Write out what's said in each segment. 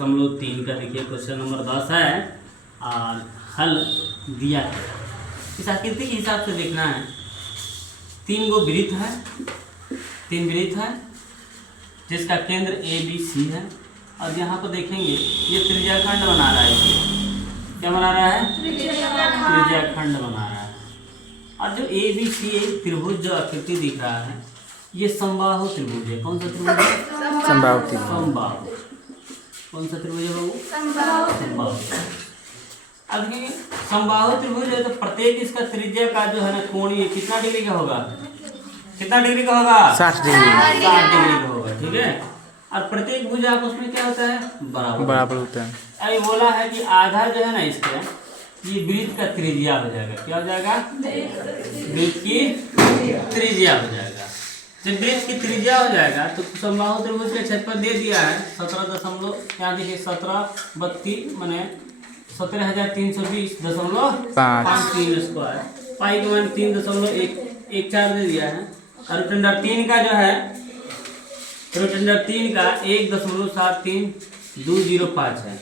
7.3 का देखिए question number 10 है और हल दिया है। इस आकृति के हिसाब से देखना है। 3 गो वृत्त है, 3 वृत्त है जिसका केंद्र ए बी सी है और यहाँ पर देखेंगे ये त्रिज्याखंड बना रहा है। क्या बना रहा है? त्रिज्याखंड बना रहा है। और जो ए बी सी त्रिभुज जो आकृति दिख रहा है ये समबाहु त्रिभुज है। कौन सा त्रिभुज है? समबाहु त्रिभुज। समबाहु। कौन सा त्रिभुज है बाबू? समबाहु। अब देखिए समबाहु त्रिभुज है तो प्रत्येक इसका त्रिज्या का जो है ना कोण ये कितना डिग्री का होगा? कितना डिग्री का होगा? 60 डिग्री। 60 डिग्री का होगा। ठीक है। और प्रत्येक भुज आपस में क्या होता है? बराबर होता है। अभी बोला है कि आधा जो है ना इसका ये वृत्त का त्रिज्या हो जाएगा। क्या हो जाएगा? वृत्त की त्रिज्या हो जाएगा। जब वृत्त की त्रिज्या हो जाएगा तो समबाहु त्रिभुज का क्षेत्रफल दे दिया है 17 यहाँ देखिए 17 माने 17,320.53 स्क्वायर। पाई के मान 3.114 दे दिया है। और रुटेंडर 3 का जो है रुटेंडर 3 का 1.73205 है।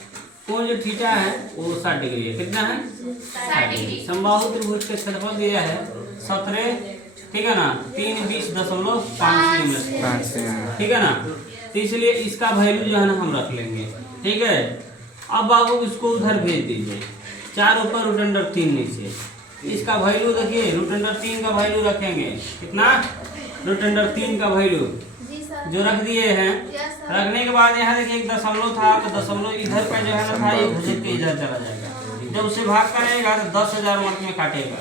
कोण जो थीटा है वो 60 डिग्री है। कितना है? 60 डिग्री। समबाहु त्रिभुज का क्षेत्रफल दिया है 17, ठीक है ना, 320.5 ठीक है ना। तो इसलिए इसका वैल्यू जो है ना हम रख लेंगे। ठीक है। अब बाबू इसको उधर भेज दीजिए। 4 ऊपर रुटेंडर 3 नीचे। इसका वैल्यू देखिए रुटेंडर 3 का वैल्यू रखेंगे कितना? रुटेंडर 3 का वैल्यू जो रख दिए हैं। रखने के बाद यहाँ देखिए एक दशमलव था तो दशमलव इधर पे जो है ना था ये घुसक के इधर चला जाएगा। जब उसे भाग करेगा तो 10,000 मत में काटेगा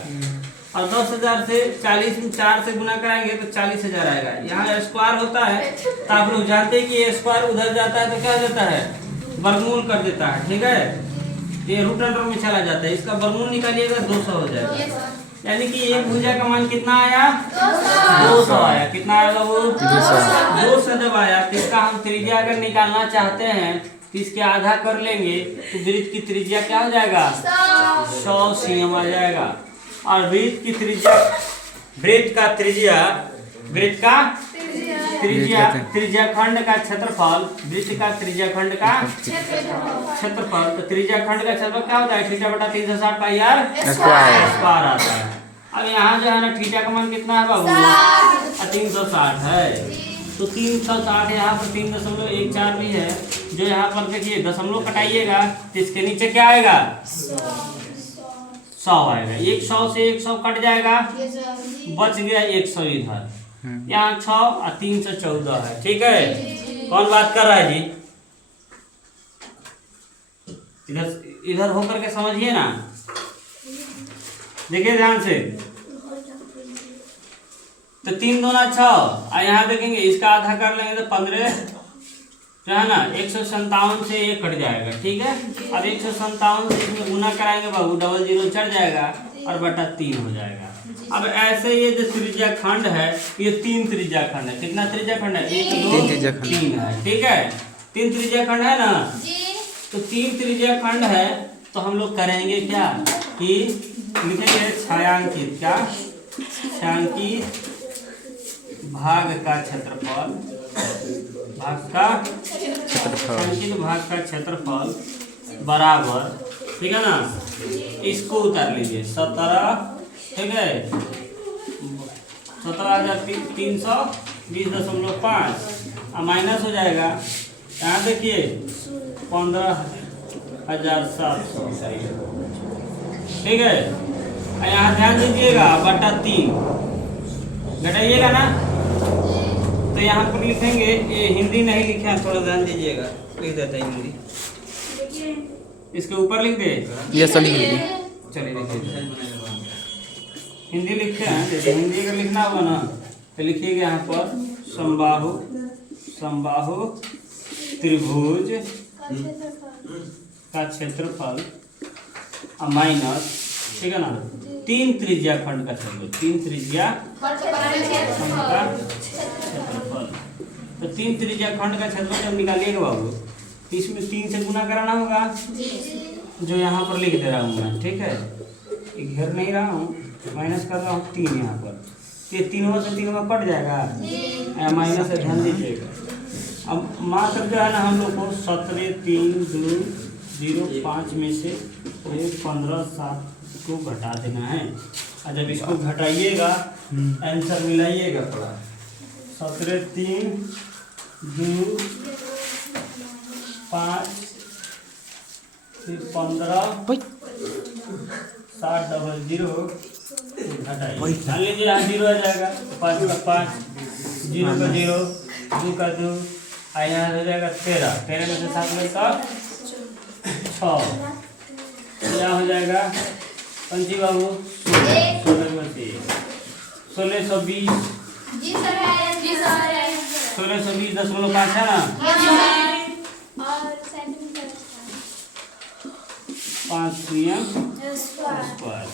और 10,000 से 40 में 4 से गुना कराएंगे तो 40,000 आएगा। यहाँ स्क्वायर होता है तो आप लोग जानते हैं कि ये स्क्वायर उधर जाता है तो क्या देता है? वर्गमूल कर देता है। ठीक है। ये रूट अंडर में चला जाता है। इसका वर्गमूल निकालिएगा 200 हो जाएगा। यानी कि एक भुजा का मान कितना आया? 200 आया। कितना आएगा वो? 200 जब आया तो इसका हम त्रिज्या अगर निकालना चाहते हैं तो इसके आधा कर लेंगे तो वृत्त की त्रिज्या क्या हो जाएगा? 100 cm आ जाएगा। और वृत्त की त्रिज्या त्रिज्याखंड का क्षेत्रफल वृत्त का त्रिज्याखंड का क्षेत्रफल तो त्रिज्याखंड का क्षेत्रफल क्या होता है? थीटा बटा 360 पाई आर स्क्वायर आता है। अब यहाँ जो है ना थीटा का मान कितना है बाबू? 360 है। तो 360 यहाँ पर 3.14 भी है। जो यहाँ पर देखिए दशमलव कटाइएगा तो इसके नीचे क्या आएगा? 100 आएगा। 100 से 100 कट जाएगा, बच गया 100 इधर। यहाँ 6 और 314 है। ठीक है। कौन बात कर रहा है जी? इधर होकर के समझिए ना। देखिए ध्यान से। तो 3 दूना 6 और यहाँ देखेंगे इसका आधा कर लेंगे तो 15 जो है ना 157 से ये कट जाएगा। ठीक है। अब 157 से इसमें गुना कराएंगे बाबू, डबल 0 चढ़ जाएगा और बटा 3 हो जाएगा। अब ऐसे ये जो त्रिज्याखंड है ये 3 त्रिज्याखंड है। कितना त्रिज्याखंड है? 1 2 3 है। ठीक है। 3 त्रिज्याखंड है ना। तो 3 त्रिज्याखंड है तो हम लोग करेंगे क्या कि लिखेंगे छायांकित क्या? छायांकित भाग का क्षेत्रफल छायांकित भाग का क्षेत्रफल बराबर, ठीक है ना। इसको उतार लीजिए 17, ठीक है, 17,320.5 और माइनस हो जाएगा। यहाँ देखिए 15,700। ठीक है। यहाँ ध्यान दीजिएगा बटा 3 घटाइएगा ना तो यहाँ पर लिखेंगे। ये हिंदी नहीं लिखे हैं, थोड़ा ध्यान दीजिएगा। लिख देते हैं हिंदी। इसके ऊपर लिख दे। ये सही है। चलिए लिखिए। हिंदी लिखते हैं। जैसे हिंदी अगर लिखना होगा ना तो लिखिएगा यहाँ पर समबाहु त्रिभुज का क्षेत्रफल माइनस, ठीक है ना, 3 त्रिज्याखंड का क्षेत्रफल। 3 त्रिज्याखंड का क्षेत्रफल। तो 3 त्रिज्याखंड का क्षेत्रफल जब निकालिएगा बाबू तो इसमें 3 से गुना कराना होगा जो यहाँ पर लिख दे रहा हूँ मैं। ठीक है। घेर नहीं रहा हूँ, माइनस कर रहा हूँ 3 यहाँ पर। ये 3 से 3 कट जाएगा, माइनस से ध्यान दीजिएगा। अब मात्र जो है ना हम लोग को 17,3,2,0,5 में से 15,7 को घटा देना है। और जब इसको घटाइएगा आंसर मिलाइएगा थोड़ा। 17,3,2,5 फिर 15 700 घटाइए। मान लीजिए यहाँ 0 आ जाएगा, 5 का 5, 0 का 0, 2 का 2, और यहाँ हो जाएगा 13, 13 में से 7 में 6, यहाँ हो जाएगा पंची बाबू 1620 1620.5 है ना, 5 स्क्वायर।